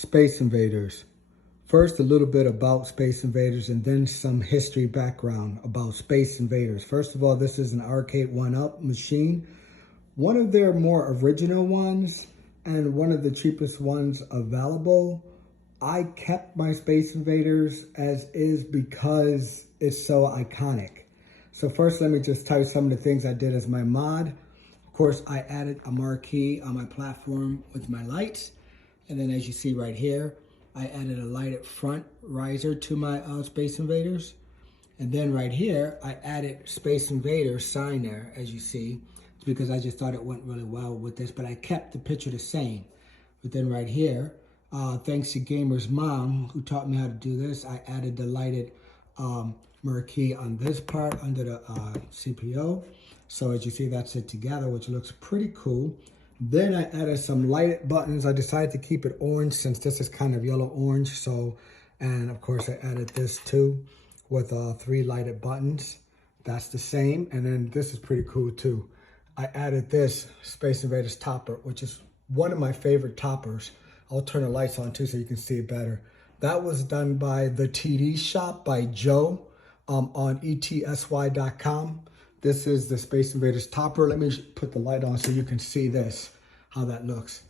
Space Invaders. First, a little bit about Space Invaders and then some history background about Space Invaders. First of all, this is an arcade 1-up machine. One of their more original ones and one of the cheapest ones available. I kept my Space Invaders as is because it's so iconic. So first, let me just tell you some of the things I did as my mod. Of course, I added a marquee on my platform with my lights. And then as you see right here, I added a lighted front riser to my Space Invaders. And then right here, I added Space Invaders sign there, as you see. It's because I just thought it went really well with this, but I kept the picture the same. But then right here, thanks to Gamer's mom, who taught me how to do this, I added the lighted marquee on this part under the CPO. So as you see, that's it together, which looks pretty cool. Then I added some lighted buttons. I decided to keep it orange since this is kind of yellow-orange. So, and of course I added this too with 3 lighted buttons. That's the same. And then this is pretty cool too. I added this Space Invaders topper, which is one of my favorite toppers. I'll turn the lights on too so you can see it better. That was done by the TD shop by Joe on etsy.com. This is the Space Invaders topper. Let me put the light on so you can see this, how that looks.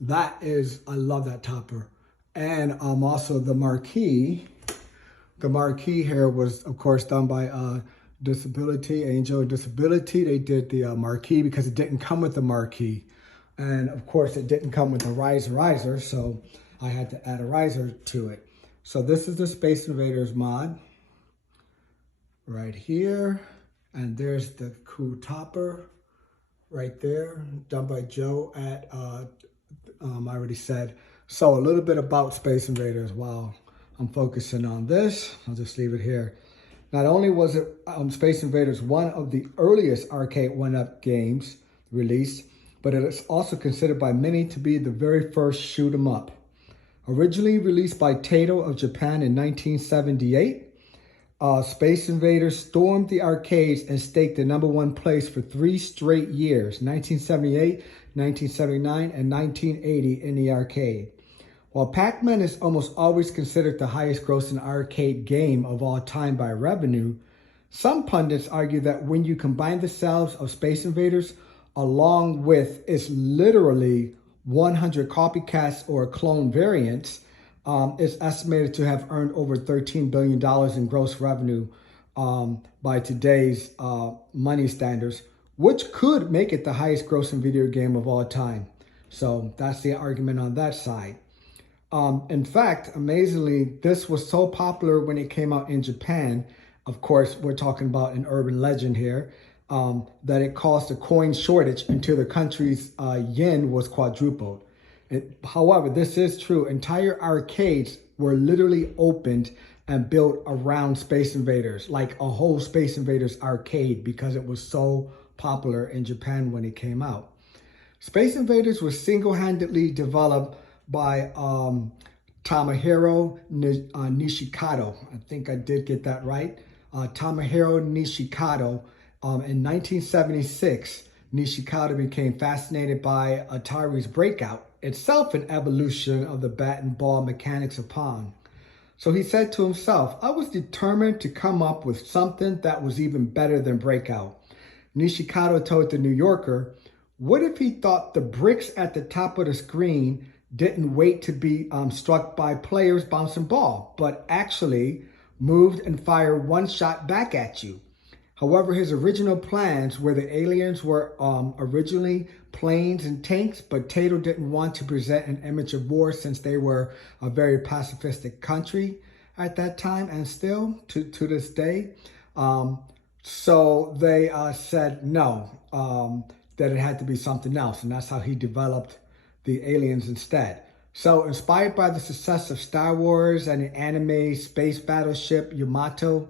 That is, I love that topper. And also the marquee. The marquee here was, of course, done by Disability, Angel Disability. They did the marquee because it didn't come with the marquee. And of course, it didn't come with a riser, so I had to add a riser to it. So this is the Space Invaders mod right here. And there's the cool topper right there, done by Joe at, I already said. So a little bit about Space Invaders while I'm focusing on this. I'll just leave it here. Not only was it Space Invaders one of the earliest arcade 1-up games released, but it is also considered by many to be the very first shoot 'em up. Originally released by Taito of Japan in 1978, Space Invaders stormed the arcades and staked the #1 place for 3 straight years, 1978, 1979, and 1980 in the arcade. While Pac-Man is almost always considered the highest grossing arcade game of all time by revenue, some pundits argue that when you combine the sales of Space Invaders along with its literally 100 copycats or clone variants, is estimated to have earned over $13 billion in gross revenue by today's money standards, which could make it the highest grossing video game of all time. So that's the argument on that side. In fact, amazingly, this was so popular when it came out in Japan. Of course, we're talking about an urban legend here, that it caused a coin shortage until the country's yen was quadrupled. However, this is true. Entire arcades were literally opened and built around Space Invaders, like a whole Space Invaders arcade, because it was so popular in Japan when it came out. Space Invaders was single-handedly developed by Tomohiro Nishikado. I think I did get that right. Tomohiro Nishikado. In 1976, Nishikado became fascinated by Atari's Breakout, itself an evolution of the bat and ball mechanics of Pong. So he said to himself, I was determined to come up with something that was even better than Breakout. Nishikado told the New Yorker, what if he thought the bricks at the top of the screen didn't wait to be struck by players bouncing ball, but actually moved and fired one shot back at you? However, his original plans where the aliens were originally planes and tanks, but Taito didn't want to present an image of war since they were a very pacifistic country at that time and still to this day. So they said no, that it had to be something else. And that's how he developed the aliens instead. So inspired by the success of Star Wars and the anime space battleship Yamato,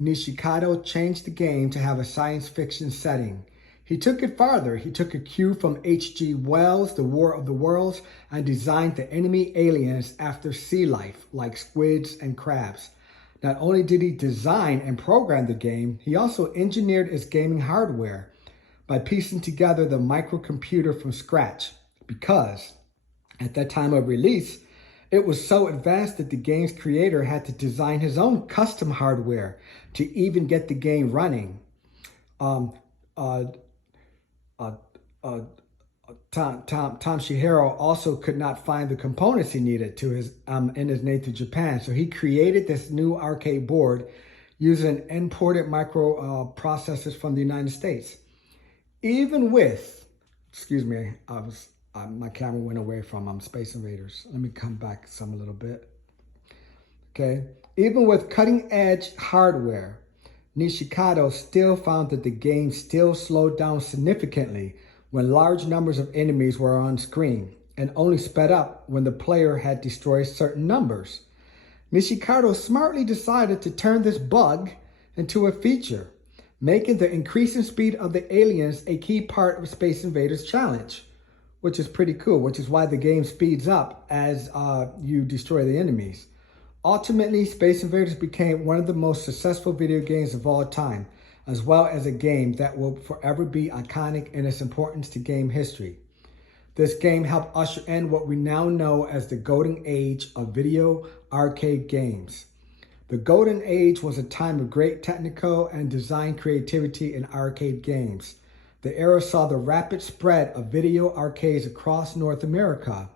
Nishikado changed the game to have a science fiction setting. He took it farther. He took a cue from H.G. Wells' The War of the Worlds and designed the enemy aliens after sea life, like squids and crabs. Not only did he design and program the game, he also engineered its gaming hardware by piecing together the microcomputer from scratch, because at that time of release, It was so advanced that the game's creator had to design his own custom hardware to even get the game running. Um, uh, uh, uh, Tom Shihiro also could not find the components he needed to his in his native Japan, so he created this new arcade board using imported microprocessors from the United States. Even with, excuse me, my camera went away from Space Invaders. Let me come back a little bit. Okay, even with cutting-edge hardware, Nishikado still found that the game still slowed down significantly when large numbers of enemies were on screen, and only sped up when the player had destroyed certain numbers. Nishikado smartly decided to turn this bug into a feature, making the increasing speed of the aliens a key part of Space Invaders challenge, which is pretty cool, which is why the game speeds up as you destroy the enemies. Ultimately, Space Invaders became one of the most successful video games of all time, as well as a game that will forever be iconic in its importance to game history. This game helped usher in what we now know as the golden age of video arcade games. The golden age was a time of great technical and design creativity in arcade games. The era saw the rapid spread of video arcades across North America,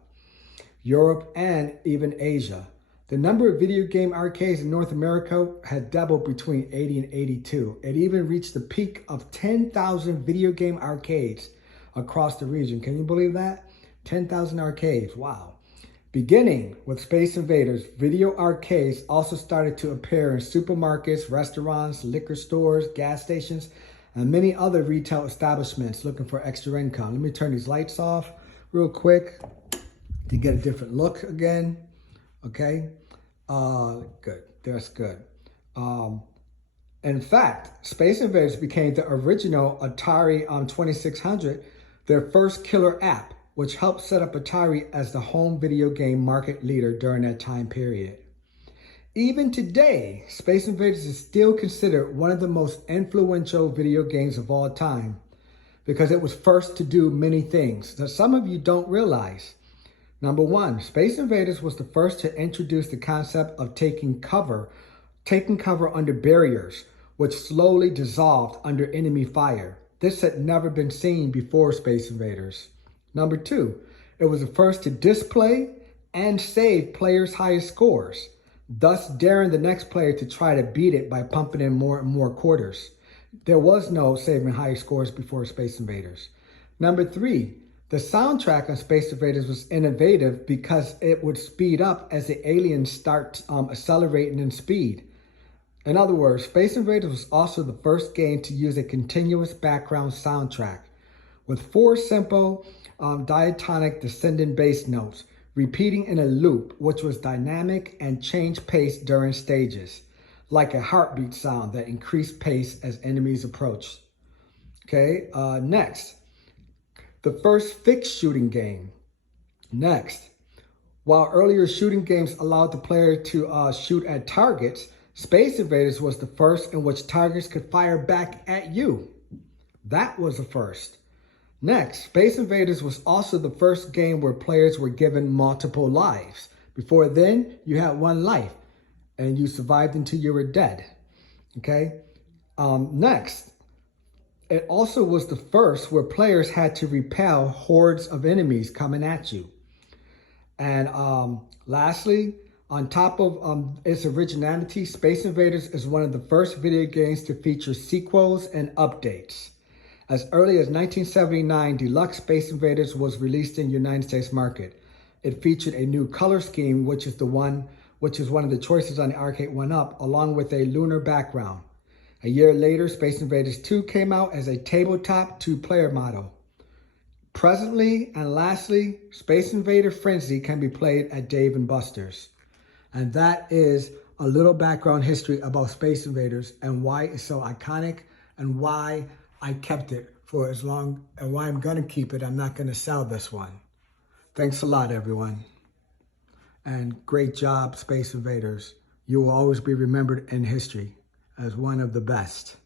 Europe, and even Asia. The number of video game arcades in North America had doubled between 80 and 82. It even reached the peak of 10,000 video game arcades across the region. Can you believe that? 10,000 arcades, wow. Beginning with Space Invaders, video arcades also started to appear in supermarkets, restaurants, liquor stores, gas stations, and many other retail establishments looking for extra income. Let me turn these lights off real quick to get a different look again. Okay, good, that's good. In fact, Space Invaders became the original Atari 2600, their first killer app, which helped set up Atari as the home video game market leader during that time period. Even today, Space Invaders is still considered one of the most influential video games of all time because it was first to do many things that some of you don't realize. Number one, Space Invaders was the first to introduce the concept of taking cover under barriers, which slowly dissolved under enemy fire. This had never been seen before Space Invaders. Number two, it was the first to display and save players' highest scores, thus daring the next player to try to beat it by pumping in more and more quarters. There was no saving high scores before Space Invaders. Number three, the soundtrack on Space Invaders was innovative because it would speed up as the aliens start accelerating in speed. In other words, Space Invaders was also the first game to use a continuous background soundtrack with 4 simple diatonic descending bass notes, repeating in a loop, which was dynamic and changed pace during stages, like a heartbeat sound that increased pace as enemies approached. Okay, next. The first fixed shooting game. Next, while earlier shooting games allowed the player to shoot at targets, Space Invaders was the first in which targets could fire back at you. That was the first. Next, Space Invaders was also the first game where players were given multiple lives. Before then, you had 1 life and you survived until you were dead. Okay. Next, it also was the first where players had to repel hordes of enemies coming at you. And lastly, on top of its originality, Space Invaders is one of the first video games to feature sequels and updates. As early as 1979, Deluxe Space Invaders was released in the United States market. It featured a new color scheme, which is one of the choices on the Arcade 1-Up, along with a lunar background. A year later, Space Invaders 2 came out as a tabletop 2-player model. Presently, and lastly, Space Invader Frenzy can be played at Dave & Buster's. And that is a little background history about Space Invaders and why it's so iconic and why I kept it for as long and why I'm going to keep it. I'm not going to sell this one. Thanks a lot, everyone. And great job, Space Invaders. You will always be remembered in history as one of the best.